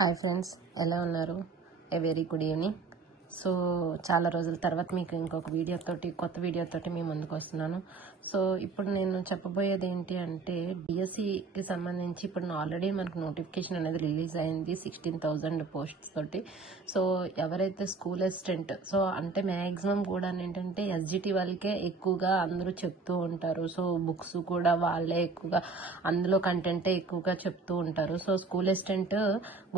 Hi friends, ఎలా ఉన్నారు? A very good evening. So చాలా రోజుల తర్వాత మీకు ఇంకొక కొత్త వీడియోతోటి మీ ముందుకు వస్తున్నాను. సో ఇప్పుడు నేను చెప్పబోయేది ఏంటి అంటే డిఎస్సికి సంబంధించి ఇప్పుడు ఆల్రెడీ మనకు నోటిఫికేషన్ అనేది రిలీజ్ అయింది 16,000 పోస్ట్స్ తోటి. సో ఎవరైతే స్కూల్ అసిస్టెంట్, సో అంటే మ్యాక్సిమం కూడా ఏంటంటే ఎస్జిటి వాళ్ళకే ఎక్కువగా అందరూ చెప్తూ ఉంటారు. సో బుక్స్ కూడా వాళ్ళే ఎక్కువగా అందులో కంటెంటే ఎక్కువగా చెప్తూ ఉంటారు. సో స్కూల్ అసిస్టెంట్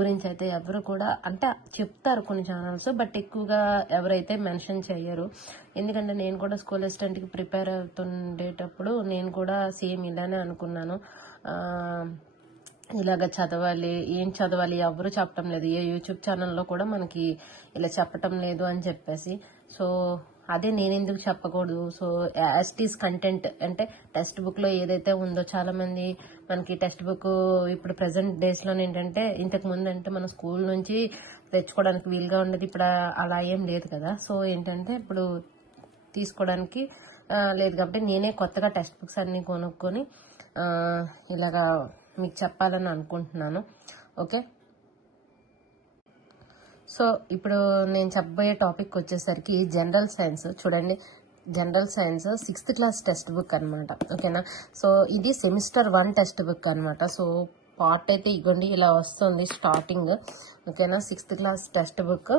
గురించి అయితే ఎవరు కూడా అంటే చెప్తారు కొన్ని ఛానల్స్, బట్ ఎక్కువగా ఎవరైతే మెన్షన్ చేయరు. ఎందుకంటే నేను కూడా స్కూల్ అసిస్టెంట్ కి ప్రిపేర్ అవుతుండేటప్పుడు నేను కూడా సేమ్ ఇలానే అనుకున్నాను. ఇలాగ చదవాలి, ఏం చదవాలి ఎవరు చెప్పటం లేదు, ఏ యూట్యూబ్ ఛానల్లో కూడా మనకి ఇలా చెప్పటం లేదు అని చెప్పేసి. సో అదే నేను ఎందుకు చెప్పకూడదు. సో యాస్టీస్ కంటెంట్ అంటే టెక్స్ట్ బుక్ లో ఏదైతే ఉందో, చాలా మంది మనకి టెక్స్ట్ బుక్ ఇప్పుడు ప్రెసెంట్ డేస్ లో ఏంటంటే ఇంతకు ముందు అంటే మన స్కూల్ నుంచి తెచ్చుకోవడానికి వీలుగా ఉండేది, ఇప్పుడు అలా ఏం లేదు కదా. సో ఏంటంటే ఇప్పుడు తీసుకోవడానికి లేదు కాబట్టి నేనే కొత్తగా టెక్స్ట్ బుక్స్ అన్ని కొనుక్కొని ఇలాగా మీకు చెప్పాలని అనుకుంటున్నాను. ఓకే, సో ఇప్పుడు నేను చెప్పబోయే టాపిక్ వచ్చేసరికి జనరల్ సైన్స్. చూడండి, general science 6th class text book అనమాట. ఓకేనా, సో ఇది సెమిస్టర్ 1 టెక్స్ట్ బుక్ అనమాట. సో పార్ట్ అయితే ఇవ్వండి ఇలా వస్తుంది స్టార్టింగ్. ఓకేనా, 6th క్లాస్ టెక్స్ట్ బుక్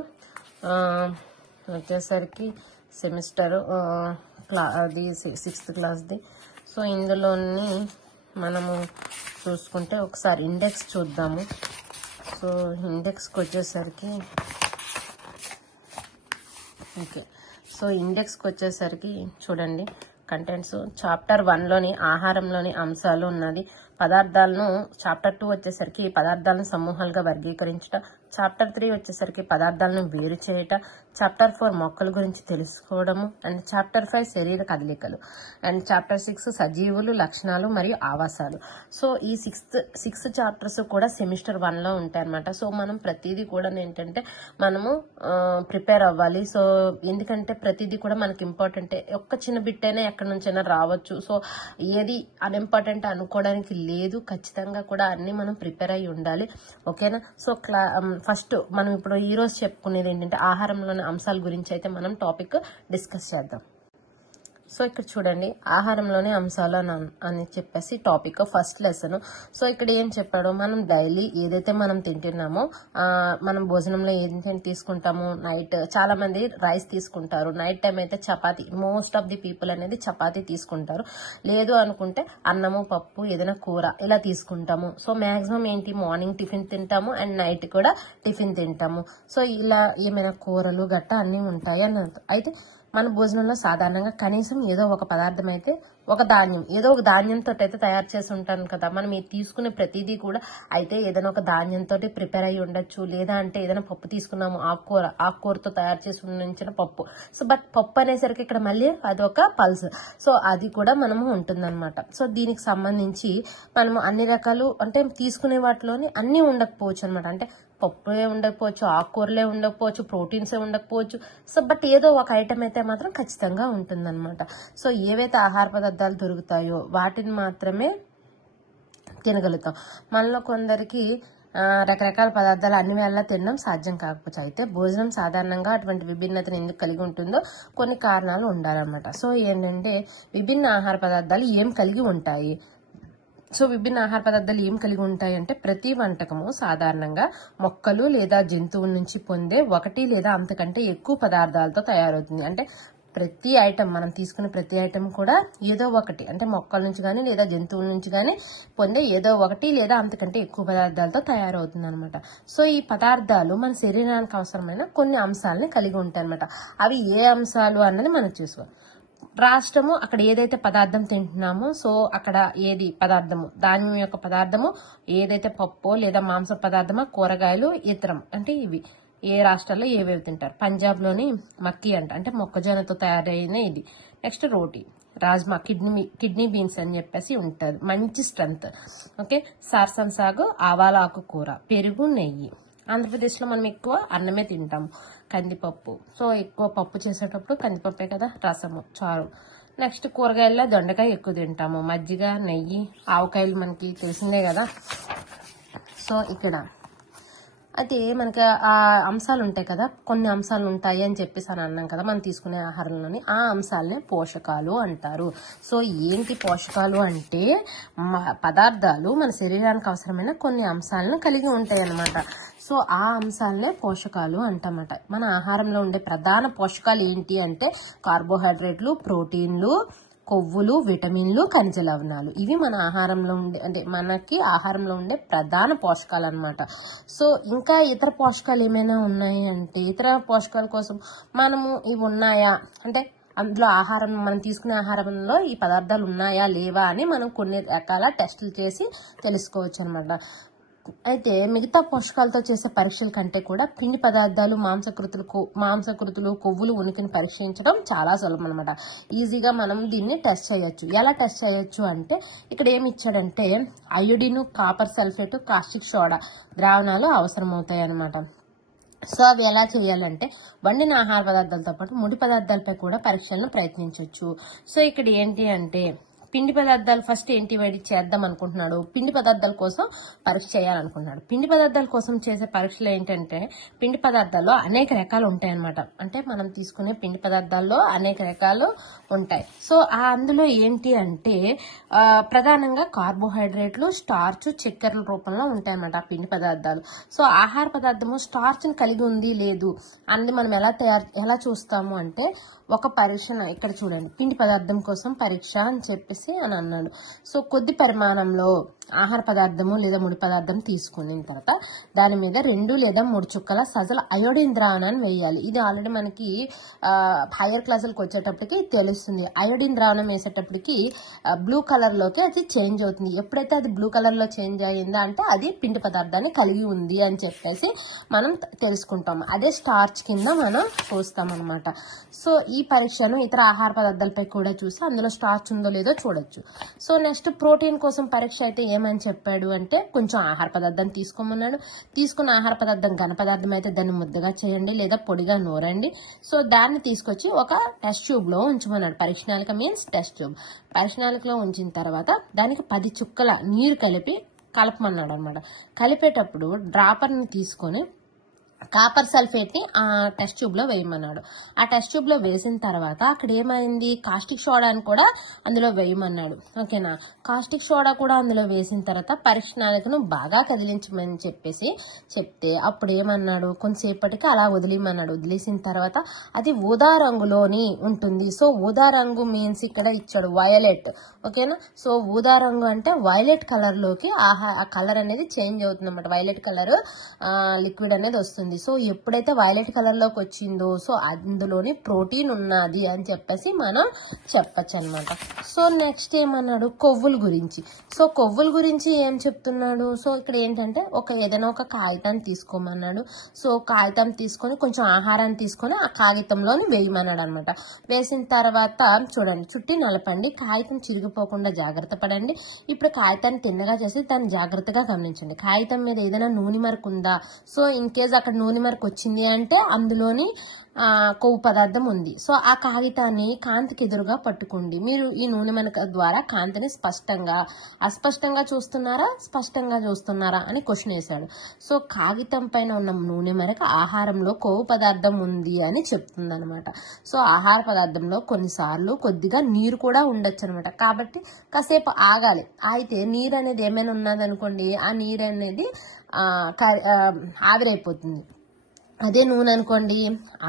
వచ్చేసరికి సెమిస్టర్ అది 6th క్లాస్ది. సో ఇందులోని మనము చూసుకుంటే ఒకసారి ఇండెక్స్ చూద్దాము. సో ఇండెక్స్కి వచ్చేసరికి ఇండెక్స్కి వచ్చేసరికి చూడండి, కంటెంట్స్ చాప్టర్ 1లోని ఆహారంలోని అంశాలు ఉన్నది. పదార్థాలను చాప్టర్ 2 వచ్చేసరికి పదార్థాలను సమూహాలుగా వర్గీకరించట, చాప్టర్ 3 వచ్చేసరికి పదార్థాలను వేరు చేయట, చాప్టర్ 4 మొక్కల గురించి తెలుసుకోవడము, అండ్ చాప్టర్ 5 శరీర కదలికలు, అండ్ చాప్టర్ 6 సజీవులు, లక్షణాలు మరియు ఆవాసాలు. సో ఈ 6 చాప్టర్స్ కూడా సెమిస్టర్ 1లో ఉంటాయి అనమాట. సో మనం ప్రతిదీ కూడా ఏంటంటే మనము ప్రిపేర్ అవ్వాలి. సో ఎందుకంటే ప్రతిదీ కూడా మనకి ఇంపార్టెంటే, ఒక్క చిన్న బిట్ అయినా ఎక్కడి నుంచైనా రావచ్చు. సో ఏది అన్ఇంపార్టెంట్ అనుకోవడానికి లేదు, ఖచ్చితంగా కూడా అన్ని మనం ప్రిపేర్ అయి ఉండాలి. ఓకేనా, సో ఫస్ట్ మనం ఇప్పుడు ఈ రోజు చెప్పుకునేది ఏంటంటే ఆహారంలోని అంశాల గురించి అయితే మనం టాపిక్ డిస్కస్ చేద్దాం. సో ఇక్కడ చూడండి, ఆహారంలోని అంశాలు అని చెప్పేసి టాపిక్ ఫస్ట్ లెసన్. సో ఇక్కడ ఏం చెప్పాడో, మనం డైలీ ఏదైతే మనం తింటున్నామో, మనం భోజనంలో ఏదైతే తీసుకుంటామో, నైట్ చాలా మంది రైస్ తీసుకుంటారు, నైట్ టైం అయితే chapati, most of the people అనేది చపాతీ తీసుకుంటారు. లేదు అనుకుంటే అన్నము, పప్పు, ఏదైనా కూర ఇలా తీసుకుంటాము. సో మాక్సిమం ఏంటి, మార్నింగ్ టిఫిన్ తింటాము అండ్ నైట్ కూడా టిఫిన్ తింటాము. సో ఇలా ఏమైనా కూరలు గట్ట అన్ని ఉంటాయి అని అయితే మన భోజనంలో సాధారణంగా కనీసం ఏదో ఒక పదార్థం అయితే ఒక ధాన్యం, ఏదో ఒక ధాన్యంతో అయితే తయారు చేసి ఉంటాను కదా. మనం తీసుకునే ప్రతిదీ కూడా అయితే ఏదైనా ఒక ధాన్యంతో ప్రిపేర్ అయ్యి ఉండొచ్చు, లేదా అంటే ఏదైనా పప్పు తీసుకున్నాము, ఆకుకూరతో తయారు చేసి ఉంచిన పప్పు. సో బట్ పప్పు అనేసరికి ఇక్కడ మళ్ళీ అదొక పల్స్, సో అది కూడా మనము ఉంటుందన్నమాట. సో దీనికి సంబంధించి మనము అన్ని రకాలు అంటే తీసుకునే వాటిలోని అన్ని ఉండకపోవచ్చు అనమాట. అంటే పప్పులే ఉండకపోవచ్చు, ఆకుకూరలే ఉండకపోవచ్చు, ప్రోటీన్సే ఉండకపోవచ్చు. సో బట్ ఏదో ఒక ఐటమ్ అయితే మాత్రం ఖచ్చితంగా ఉంటుందన్నమాట. సో ఏవైతే ఆహార పదార్థాలు దొరుకుతాయో వాటిని మాత్రమే తినగలుగుతాం. మనలో కొందరికి రకరకాల పదార్థాలు అన్ని వేళ తినడం సాధ్యం కాకపోవచ్చు. అయితే భోజనం సాధారణంగా అటువంటి విభిన్నతను ఎందుకు కలిగి ఉంటుందో కొన్ని కారణాలు ఉండాలన్నమాట. సో ఏంటంటే విభిన్న ఆహార పదార్థాలు ఏం కలిగి ఉంటాయి. సో విభిన్న ఆహార పదార్థాలు ఏం కలిగి ఉంటాయి అంటే, ప్రతి వంటకము సాధారణంగా మొక్కలు లేదా జంతువుల నుంచి పొందే ఒకటి లేదా అంతకంటే ఎక్కువ పదార్థాలతో తయారవుతుంది. అంటే ప్రతి ఐటమ్, మనం తీసుకునే ప్రతి ఐటమ్ కూడా ఏదో ఒకటి అంటే మొక్కల నుంచి కానీ లేదా జంతువుల నుంచి కానీ పొందే ఏదో ఒకటి లేదా అంతకంటే ఎక్కువ పదార్థాలతో తయారవుతుంది అనమాట. సో ఈ పదార్థాలు మన శరీరానికి అవసరమైన కొన్ని అంశాలని కలిగి ఉంటాయి అనమాట. అవి ఏ అంశాలు అన్నది మనం చూసుకోవాలి. రాష్ట్రము, అక్కడ ఏదైతే పదార్థం తింటున్నామో, సో అక్కడ ఏది పదార్థము, ధాన్యం యొక్క పదార్థము ఏదైతే పప్పు లేదా మాంస పదార్థమో, కూరగాయలు, ఇతరం అంటే ఇవి ఏ రాష్ట్రాల్లో ఏవేవి తింటారు. పంజాబ్ లోని మక్కీ అంటే మొక్కజొన్నతో తయారైన ఇది. నెక్స్ట్ రోటీ, రాజ్మా, కిడ్నీ బీన్స్ అని చెప్పేసి ఉంటుంది, మంచి స్ట్రెంత్. ఓకే, సార్సం సాగు, ఆవాల ఆకు కూర, పెరుగు, నెయ్యి. ఆంధ్రప్రదేశ్లో మనం ఎక్కువ అన్నమే తింటాము. కందిపప్పు, సో ఎక్కువ పప్పు చేసేటప్పుడు కందిపప్పే కదా, రసము, చారు. నెక్స్ట్ కూరగాయల్లో దొండకాయ ఎక్కువ తింటాము, మజ్జిగ, నెయ్యి, ఆవకాయలు మనకి తెలిసిందే కదా. సో ఇక్కడ అయితే మనకి ఆ అంశాలు ఉంటాయి కదా, కొన్ని అంశాలు ఉంటాయి అని చెప్పేసి అని అన్నాం కదా మనం తీసుకునే ఆహారంలోని, ఆ అంశాలనే పోషకాలు అంటారు. సో ఏంటి పోషకాలు అంటే పదార్థాలు మన శరీరానికి అవసరమైన కొన్ని అంశాలను కలిగి ఉంటాయి అన్నమాట. సో ఆ అంశాలనే పోషకాలు అంటామట. మన ఆహారంలో ఉండే ప్రధాన పోషకాలు ఏంటి అంటే కార్బోహైడ్రేట్లు, ప్రోటీన్లు, కొవ్వులు, విటమిన్లు, ఖనిజ లవణాలు. ఇవి మన ఆహారంలో ఉండే అంటే మనకి ఆహారంలో ఉండే ప్రధాన పోషకాలు అన్నమాట. సో ఇంకా ఇతర పోషకాలు ఏమైనా ఉన్నాయి అంటే ఇతర పోషకాల కోసం మనము ఇవి ఉన్నాయా అంటే అందులో ఆహారం మనం తీసుకునే ఆహారంలో ఈ పదార్థాలు ఉన్నాయా లేవా అని మనం కొన్ని రకాల టెస్టులు చేసి తెలుసుకోవచ్చు అనమాట. అయితే మిగతా పోషకాలతో చేసే పరీక్షల కంటే కూడా పిండి పదార్థాలు, మాంసకృతులు, కొవ్వులు ఉనికిని పరీక్షించడం చాలా సులభం అనమాట. ఈజీగా మనం దీన్ని టెస్ట్ చేయొచ్చు. ఎలా టెస్ట్ చేయొచ్చు అంటే ఇక్కడ ఏమి ఇచ్చాడంటే iodine, copper sulphate, caustic soda ద్రావణాలు అవసరమవుతాయి అనమాట. సో అవి ఎలా చేయాలంటే వండిన ఆహార పదార్థాలతో పాటు ముడి పదార్థాలపై కూడా పరీక్షలను ప్రయత్నించవచ్చు. సో ఇక్కడ ఏంటి అంటే పిండి పదార్థాలు ఫస్ట్ ఏంటి వాడి చేద్దాం అనుకుంటున్నాడు, పిండి పదార్థాల కోసం పరీక్ష చేయాలనుకుంటున్నాడు. పిండి పదార్థాల కోసం చేసే పరీక్షలు ఏంటంటే పిండి పదార్థాల్లో అనేక రకాలు ఉంటాయి అనమాట. అంటే మనం తీసుకునే పిండి పదార్థాల్లో అనేక రకాలు ఉంటాయి. సో అందులో ఏంటి అంటే ప్రధానంగా కార్బోహైడ్రేట్లు, స్టార్చ్, చక్కెరల రూపంలో ఉంటాయి అనమాట ఆ పిండి పదార్థాలు. సో ఆహార పదార్థము స్టార్చ్ ని కలిగి ఉంది లేదు అన్నది మనం ఎలా చూస్తాము అంటే ఒక పరీక్ష ఇక్కడ చూడండి, పిండి పదార్థం కోసం పరీక్ష అని చెప్పేసి అని అన్నాడు. సో కొద్ది పరిమాణంలో ఆహార పదార్థము లేదా ముడి పదార్థం తీసుకున్న తర్వాత దాని మీద 2 లేదా 3 చుక్కల సజల అయోడిన్ ద్రావణాన్ని వేయాలి. ఇది ఆల్రెడీ మనకి హైయర్ క్లాసులకు వచ్చేటప్పటికి తెలుస్తుంది. అయోడిన్ ద్రావణం వేసేటప్పటికి బ్లూ కలర్ లోకి అది చేంజ్ అవుతుంది. ఎప్పుడైతే అది బ్లూ కలర్ లో చేంజ్ అయ్యిందా అంటే అది పిండి పదార్థాన్ని కలిగి ఉంది అని చెప్పేసి మనం తెలుసుకుంటాం. అదే స్టార్చ్ కింద మనం చూస్తాం అనమాట. సో ఈ పరీక్షను ఇతర ఆహార పదార్థాలపై కూడా చూసి అందులో స్టార్చ్ ఉందో లేదో చూడొచ్చు. సో నెక్స్ట్ ప్రోటీన్ కోసం పరీక్ష అయితే ఏమని చెప్పాడు అంటే కొంచెం ఆహార పదార్థాన్ని తీసుకోమన్నాడు. తీసుకున్న ఆహార పదార్థం ఘన పదార్థం అయితే దాన్ని ముద్దగా చేయండి లేదా పొడిగా నూరండి. సో దాన్ని తీసుకొచ్చి ఒక టెస్ట్ ట్యూబ్ లో ఉంచమన్నాడు. పరీక్షణాళిక మీన్స్ టెస్ట్ ట్యూబ్. పరీక్షణాళికలో ఉంచిన తర్వాత దానికి 10 చుక్కల నీరు కలపమన్నాడు అనమాట. కలిపేటప్పుడు డ్రాపర్ ని తీసుకొని కాపర్ సల్ఫేట్ ని ఆ టెస్ట్ ట్యూబ్ లో వేయమన్నాడు. ఆ టెస్ట్ ట్యూబ్ లో వేసిన తర్వాత అక్కడ ఏమైంది కాస్టిక్ సోడాని కూడా అందులో వేయమన్నాడు. ఓకేనా, కాస్టిక్ సోడా కూడా అందులో వేసిన తర్వాత పరీక్షణాళికను బాగా కదిలించమని చెప్తే అప్పుడు ఏమన్నాడు కొంతసేపటికి అలా వదిలేమన్నాడు. వదిలేసిన తర్వాత అది ఊదా రంగులోని ఉంటుంది. సో ఊదా రంగు మీన్స్ ఇక్కడ ఇచ్చాడు వయలెట్. ఓకేనా, సో ఊదా రంగు అంటే వైలెట్ కలర్ లోకి ఆ కలర్ అనేది చేంజ్ అవుతుంది అన్నమాట. వైలెట్ కలర్ లిక్విడ్ అనేది వస్తుంది. సో ఎప్పుడైతే వైలెట్ కలర్ లోకి వచ్చిందో సో అందులోని ప్రోటీన్ ఉన్నది అని చెప్పేసి మనం చెప్పచ్చు అనమాట. సో నెక్స్ట్ ఏమన్నాడు కొవ్వుల గురించి. సో కొవ్వుల గురించి ఏం చెప్తున్నాడు, సో ఇక్కడ ఏంటంటే ఏదైనా ఒక కాగితాన్ని తీసుకోమన్నాడు. సో కాగితం తీసుకొని కొంచెం ఆహారాన్ని తీసుకొని ఆ కాగితంలోని వేయమన్నాడు అనమాట. వేసిన తర్వాత చూడండి చుట్టి నలపండి, కాగితం చిరిగిపోకుండా జాగ్రత్త పడండి. ఇప్పుడు కాగితాన్ని తిన్నగా చేసి దాన్ని జాగ్రత్తగా గమనించండి. కాగితం మీద ఏదైనా నూనె మరక ఉందా, సో ఇన్ కేస్ అక్కడ నూనె మరక వచ్చింది అంటే అందులోని కొవ్వు పదార్థం ఉంది. సో ఆ కాగితాన్ని కాంతికి ఎదురుగా పట్టుకోండి. మీరు ఈ నూనె మరక ద్వారా కాంతిని అస్పష్టంగా చూస్తున్నారా, స్పష్టంగా చూస్తున్నారా అని క్వశ్చన్ వేశాడు. సో కాగితం పైన ఉన్న నూనె మరక ఆహారంలో కొవ్వు పదార్థం ఉంది అని చెప్తుంది అనమాట. సో ఆహార పదార్థంలో కొన్నిసార్లు కొద్దిగా నీరు కూడా ఉండొచ్చు అనమాట. కాబట్టి కాసేపు ఆగాలి. అయితే నీరు అనేది ఏమైనా ఉన్నదనుకోండి ఆ నీరు అనేది ఆవిరైపోతుంది. అదే నూనె అనుకోండి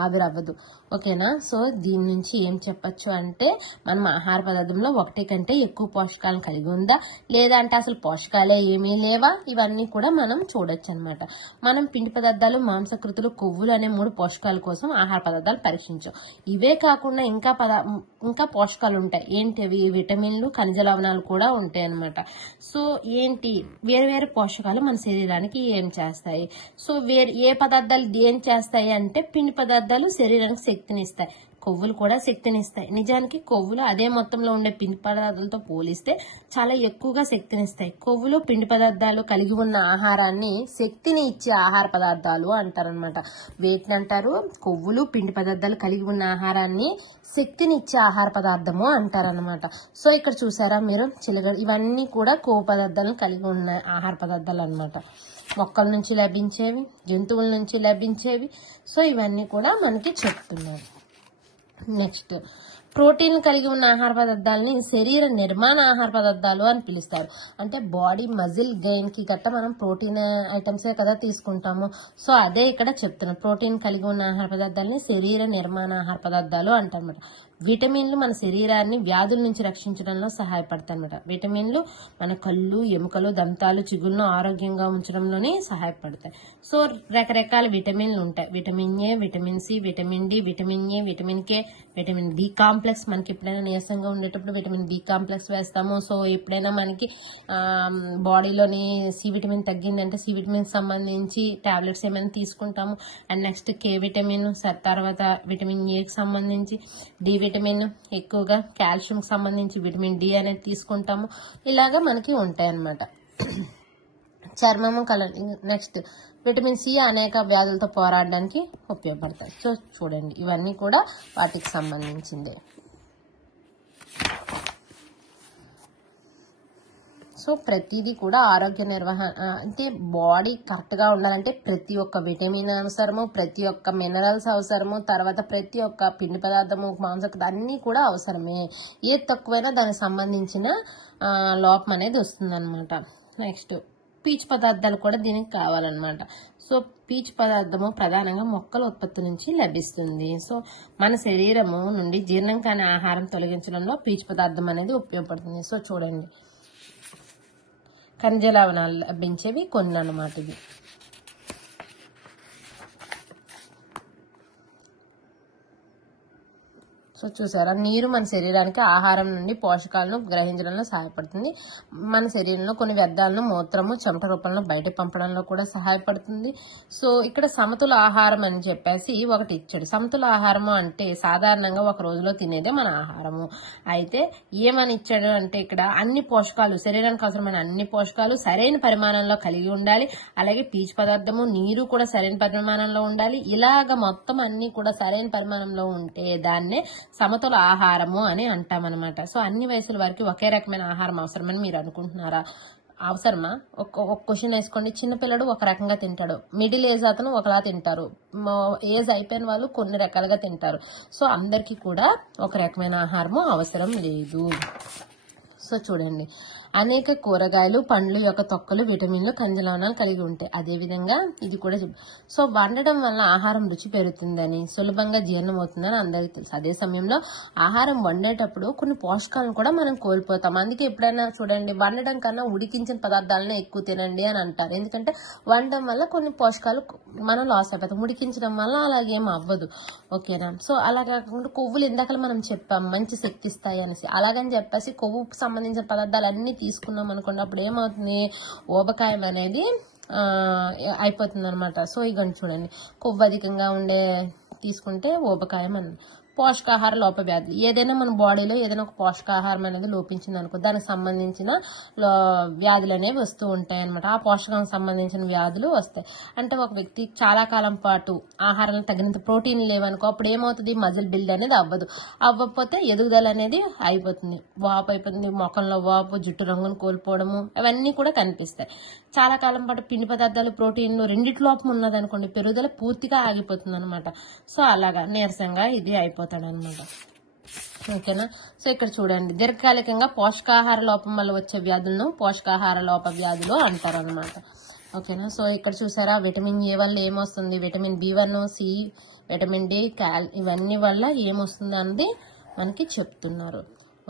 ఆవిరవ్వదు. ఓకేనా, సో దీని నుంచి ఏం చెప్పచ్చు అంటే మనం ఆహార పదార్థంలో ఒకటి కంటే ఎక్కువ పోషకాలను కలిగి ఉందా లేదా అంటే అసలు పోషకాలే ఏమీ లేవా, ఇవన్నీ కూడా మనం చూడొచ్చు అనమాట. మనం పిండి పదార్థాలు, మాంసకృతులు, కొవ్వులు అనే 3 పోషకాల కోసం ఆహార పదార్థాలు పరీక్షించాం. ఇవే కాకుండా ఇంకా పోషకాలు ఉంటాయి. ఏంటివి, విటమిన్లు, ఖనిజ లవణాలు కూడా ఉంటాయి అనమాట. సో ఏంటి వేరు పోషకాలు మన శరీరానికి ఏం చేస్తాయి, సో ఏ పదార్థాలు ఏం చేస్తాయి అంటే పిండి పదార్థాలు శరీరానికి శక్తినిస్తాయి, కొవ్వులు కూడా శక్తినిస్తాయి. నిజానికి కొవ్వులు అదే మొత్తంలో ఉండే పిండి పదార్థాలతో పోలిస్తే చాలా ఎక్కువగా శక్తినిస్తాయి. కొవ్వులు పిండి పదార్థాలు కలిగి ఉన్న ఆహారాన్ని శక్తిని ఇచ్చే ఆహార పదార్థాలు అంటారనమాట. వేటిని అంటారు, కొవ్వులు పిండి పదార్థాలు కలిగి ఉన్న ఆహారాన్ని శక్తిని ఇచ్చే ఆహార పదార్థము అంటారనమాట. సో ఇక్కడ చూసారా మీరు చిలగడ, ఇవన్నీ కూడా కొవ్వు పదార్థాలను కలిగి ఉన్న ఆహార పదార్థాలు అనమాట. మొక్కల నుంచి లభించేవి, జంతువుల నుంచి లభించేవి. సో ఇవన్నీ కూడా మనకి చెప్తున్నారు. నెక్స్ట్, ప్రోటీన్ కలిగి ఉన్న ఆహార పదార్థాలని శరీర నిర్మాణ ఆహార పదార్థాలు అని పిలుస్తారు. అంటే బాడీ మజిల్ గెయిన్ కి గట్ట మనం ప్రోటీన్ ఐటమ్సే కదా తీసుకుంటాము. సో అదే ఇక్కడ చెప్తున్నాం. ప్రోటీన్ కలిగి ఉన్న ఆహార పదార్థాలని శరీర నిర్మాణ ఆహార పదార్థాలు అంటారన్నమాట. విటమిన్లు మన శరీరాన్ని వ్యాధుల నుంచి రక్షించడంలో సహాయపడతాయి అన్నమాట. విటమిన్లు మన కళ్ళు, ఎముకలు, దంతాలు, చిగుళ్ళను ఆరోగ్యంగా ఉంచడంలోనే సహాయపడతాయి. సో రకరకాల విటమిన్లు ఉంటాయి. Vitamin A, vitamin C, vitamin D, vitamin A, vitamin K, vitamin B complex. మనకి ఎప్పుడైనా నీరసంగా ఉండేటప్పుడు విటమిన్ బి కాంప్లెక్స్ వేస్తాము. సో ఎప్పుడైనా మనకి బాడీలోని సి విటమిన్ తగ్గిందంటే సి విటమిన్ సంబంధించి టాబ్లెట్స్ ఏమైనా తీసుకుంటాము. అండ్ నెక్స్ట్ కే విటమిన్, తర్వాత విటమిన్ ఏకి సంబంధించి, డి విటమిన్, ఎక్కువగా కాల్షియం సంబంధించి విటమిన్ డి అనేది తీసుకుంటాము. ఇలాగా మనకి ఉంటాయి అన్నమాట. చర్మము కలర్. నెక్స్ట్, విటమిన్ సి అనేక వ్యాధులతో పోరాడడానికి ఉపయోగపడతాయి. సో చూడండి, ఇవన్నీ కూడా వాటికి సంబంధించిందే. సో ప్రతిదీ కూడా ఆరోగ్య నిర్వహణ అంటే బాడీ కరెక్ట్ గా ఉండాలంటే ప్రతి ఒక్క విటమిన్ అవసరము, ప్రతి ఒక్క మినరల్స్ అవసరము, తర్వాత ప్రతి ఒక్క పిండి పదార్థము, మాంసకృత అన్ని కూడా అవసరమే. ఏ తక్కువైనా దానికి సంబంధించిన లోపం అనేది వస్తుందన్నమాట. నెక్స్ట్, పీచు పదార్థాలు కూడా దీనికి కావాలన్నమాట. సో పీచు పదార్థము ప్రధానంగా మొక్కల ఉత్పత్తి నుంచి లభిస్తుంది. సో మన శరీరము నుండి జీర్ణం కాని ఆహారం తొలగించడంలో పీచు పదార్థం అనేది ఉపయోగపడుతుంది. సో చూడండి, ఖనిజ లవణాలు లభించేవి కొన్ని అన్నమాట ఇవి. సో చూసారా, నీరు మన శరీరానికి ఆహారం నుండి పోషకాలను గ్రహించడంలో సహాయపడుతుంది. మన శరీరంలో కొన్ని వ్యర్థాలను మూత్రము, చెమట రూపంలో బయట పంపడంలో కూడా సహాయపడుతుంది. సో ఇక్కడ సమతుల ఆహారం అని చెప్పేసి ఒకటి ఇచ్చాడు. సమతుల ఆహారము అంటే సాధారణంగా ఒక రోజులో తినేదే మన ఆహారము. అయితే ఏమని ఇచ్చాడు అంటే ఇక్కడ అన్ని పోషకాలు, శరీరానికి అవసరమైన అన్ని పోషకాలు సరైన పరిమాణంలో కలిగి ఉండాలి. అలాగే పీచు పదార్థము, నీరు కూడా సరైన పరిమాణంలో ఉండాలి. ఇలాగ మొత్తం అన్ని కూడా సరైన పరిమాణంలో ఉంటే దాన్నే సమతుల ఆహారము అని అంటామన్నమాట. సో అన్ని వయసుల వారికి ఒకే రకమైన ఆహారం అవసరమని మీరు అనుకుంటున్నారా? అవసరమా? ఒక క్వశ్చన్ వేసుకోండి. చిన్నపిల్లడు ఒక రకంగా తింటాడు, మిడిల్ ఏజ్ అతను ఒకలా తింటారు, ఏజ్ అయిపోయిన వాళ్ళు కొన్ని రకాలుగా తింటారు. సో అందరికీ కూడా ఒక రకమైన ఆహారము అవసరం లేదు. సో చూడండి, అనేక కూరగాయలు, పండ్లు యొక్క తొక్కలు విటమిన్లు, ఖనిజ లవణాలు కలిగి ఉంటాయి. అదేవిధంగా ఇది కూడా సో వండడం వల్ల ఆహారం రుచి పెరుగుతుందని, సులభంగా జీర్ణం అవుతుందని అందరికీ తెలుసు. అదే సమయంలో ఆహారం వండేటప్పుడు కొన్ని పోషకాలను కూడా మనం కోల్పోతాం. అందుకే ఎప్పుడైనా చూడండి, వండడం కన్నా ఉడికించిన పదార్థాలనే ఎక్కువ తినండి అని అంటారు. ఎందుకంటే వండడం వల్ల కొన్ని పోషకాలు మనం లాస్ అయిపోతాం, ఉడికించడం వల్ల అలాగేం అవ్వదు. ఓకేనా? సో అలా కాకుండా కొవ్వులు ఇందాక మనం చెప్పాం మంచి శక్తి ఇస్తాయి అనేసి, అలాగని చెప్పేసి కొవ్వుకు సంబంధించిన పదార్థాలు అన్ని తీసుకున్నాం అనుకోండి, అప్పుడు ఏమవుతుంది, ఊబకాయం అనేది అయిపోతుంది అనమాట. సో ఇక చూడండి, కొవ్వు అధికంగా ఉండే తీసుకుంటే ఊబకాయం అని. పోషకాహార లోప వ్యాధులు, ఏదైనా మన బాడీలో ఏదైనా ఒక పోషకాహారం అనేది లోపించింది అనుకో, దానికి సంబంధించిన వ్యాధులు అనేవి వస్తూ ఉంటాయి అనమాట. ఆ పోషకానికి సంబంధించిన వ్యాధులు వస్తాయి. అంటే ఒక వ్యక్తి చాలా కాలం పాటు ఆహారంలో తగినంత ప్రోటీన్ లేవనుకో, అప్పుడు ఏమవుతుంది, మజిల్ బిల్డ్ అనేది అవ్వకపోతే ఎదుగుదల అనేది అయిపోతుంది, వాపు అయిపోతుంది, మొఖంలో వాపు, జుట్టు రంగును కోల్పోవడము, అవన్నీ కూడా కనిపిస్తాయి. చాలా కాలం పాటు పిండి పదార్థాలు, ప్రోటీన్లు రెండిటి లోపం ఉన్నదనుకోండి, పెరుగుదల పూర్తిగా ఆగిపోతుంది అనమాట. సో అలాగా నీరసంగా ఇది అయిపోతాడు అనమాట. ఓకేనా? సో ఇక్కడ చూడండి, దీర్ఘకాలికంగా పోషకాహార లోపం వల్ల వచ్చే వ్యాధులను పోషకాహార లోప వ్యాధులు అంటారు అనమాట. ఓకేనా? సో ఇక్కడ చూసారా, విటమిన్ ఏ వల్ల ఏమొస్తుంది, vitamin B1, C, vitamin D, ఇవన్నీ వల్ల ఏమొస్తుంది అన్నది మనకి చెప్తున్నారు.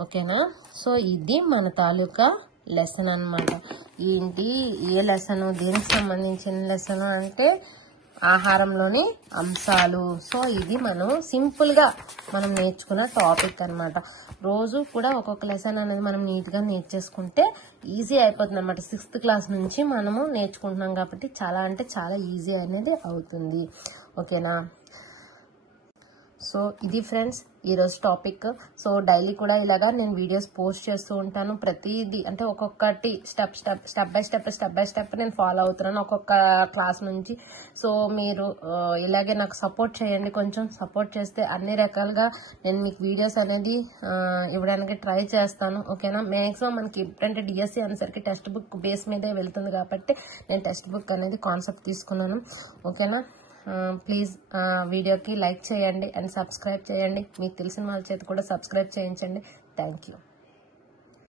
ఓకేనా? సో ఇది మన తాలూకా లెసన్ అన్నమాట. ఏంటి ఏ లెసన్, దేనికి సంబంధించిన లెసన్ అంటే ఆహారంలోని అంశాలు. సో ఇది మనం సింపుల్ గా మనం నేర్చుకున్న టాపిక్ అన్నమాట. రోజు కూడా ఒక్కొక్క లెసన్ అనేది మనం నీట్ గా నేర్చేసుకుంటే ఈజీ అయిపోతుంది అనమాట. 6th క్లాస్ నుంచి మనము నేర్చుకుంటున్నాం కాబట్టి చాలా అంటే చాలా ఈజీ అనేది అవుతుంది. ఓకేనా? సో ఇది ఫ్రెండ్స్ ఈరోజు టాపిక్. సో డైలీ కూడా ఇలాగా నేను వీడియోస్ పోస్ట్ చేస్తూ ఉంటాను. ప్రతిదీ అంటే ఒక్కొక్కటి స్టెప్ బై స్టెప్ నేను ఫాలో అవుతున్నాను ఒక్కొక్క క్లాస్ నుంచి. సో మీరు ఇలాగే నాకు సపోర్ట్ చేయండి. కొంచెం సపోర్ట్ చేస్తే అన్ని రకాలుగా నేను మీకు వీడియోస్ అనేది ఇవ్వడానికి ట్రై చేస్తాను. ఓకేనా. మ్యాక్సిమం మనకి ఇప్పుడంటే డిఎస్సి అనేసరికి టెక్స్ట్ బుక్ బేస్ మీదే వెళ్తుంది కాబట్టి నేను టెక్స్ట్ బుక్ అనేది కాన్సెప్ట్ తీసుకున్నాను. ఓకేనా. ప్లీజ్ వీడియోకి లైక్ చేయండి అండ్ సబ్స్క్రైబ్ చేయండి. మీకు తెలిసిన వాళ్ళ చేత కూడా సబ్స్క్రైబ్ చేయించండి. Thank you.